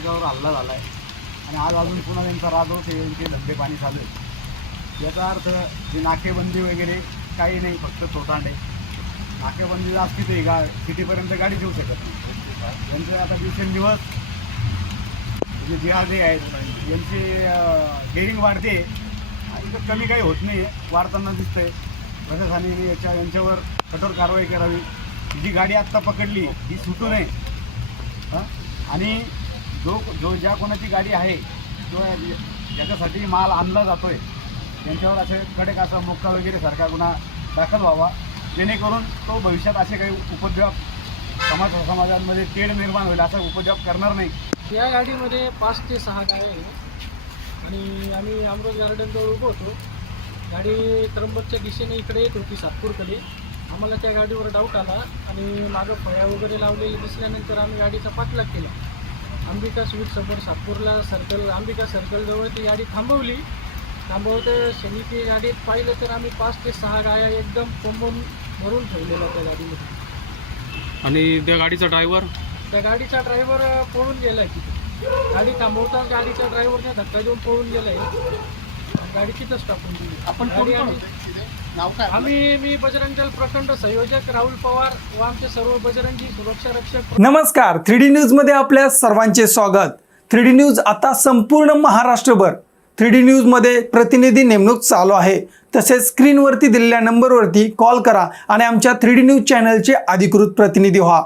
हल्ला झाला आहे आणि आज अजून पुन्हा त्यांचा राजरोस आहे यांचे धंदे पाणी चालू आहे याचा अर्थ जी नाकेबंदी वगैरे काही नाही फक्त चोटांडे नाकेबंदी असती ते गा सिटीपर्यंत गाडी येऊ शकत नाही. त्यांचे आता दिवसेंदिवस जे जिहादी आहेत यांची डेअरिंग वाढते. आणि कमी काही होत नाही वाढताना दिसतंय. प्रशासनाने याच्या यांच्यावर कठोर कारवाई करावी. जी गाडी आत्ता पकडली ही सुटू नये. हं? आणि जो जो ज्या कोणाची गाडी आहे किंवा ज्याच्यासाठी माल आणला जातो आहे त्यांच्यावर असे कडक असा मुक्का वगैरे सारखा गुन्हा दाखल व्हावा जेणेकरून तो भविष्यात असे काही उपद्रव समाज समाजांमध्ये तेढ निर्माण होईल असा उपद्रव करणार नाही. या गाडीमध्ये पाच ते सहा गाड्या आहे आणि आम्ही अमरोज गार्डनजवळ उभं होतो. गाडी त्र्यंबकच्या दिशेने इकडे येत होती सातपूरकडे. आम्हाला त्या गाडीवर डाऊट आला आणि मागं फळ्या वगैरे लावलेली दिसल्यानंतर आम्ही गाडीचा पाठलाग केला. अंबिका स्वीट समोर सातपूरला सर्कल अंबिका सर्कलजवळ ती गाडी थांबवली. थांबवते शनीची गाडीत पाहिलं तर आम्ही पाच ते सहा गाड्या एकदम कोंबून भरून ठेवलेल्या त्या गाडीमध्ये. आणि त्या गाडीचा ड्रायव्हर त्या गाडीचा ड्रायव्हर पळून गेलाय तिथे. गाडी थांबवताच गाडीच्या ड्रायव्हरने धक्का देऊन पळून गेलाय. गाडी तिथंच टाकून दिली. आपण नाव काय आम्ही मी बजरंग दल प्रखंड संयोजक राहुल पवार व आमचे सर्व बजरंगी सुरक्षा रक्षक नमस्कार थ्री डी न्यूजमध्ये आपल्या सर्वांचे स्वागत. थ्री डी न्यूज आता संपूर्ण महाराष्ट्रभर. थ्री डी न्यूजमध्ये प्रतिनिधी नेमणूक चालू आहे. तसेच स्क्रीनवरती दिलेल्या नंबरवरती कॉल करा आणि आमच्या थ्री डी न्यूज चॅनलचे अधिकृत प्रतिनिधी व्हा.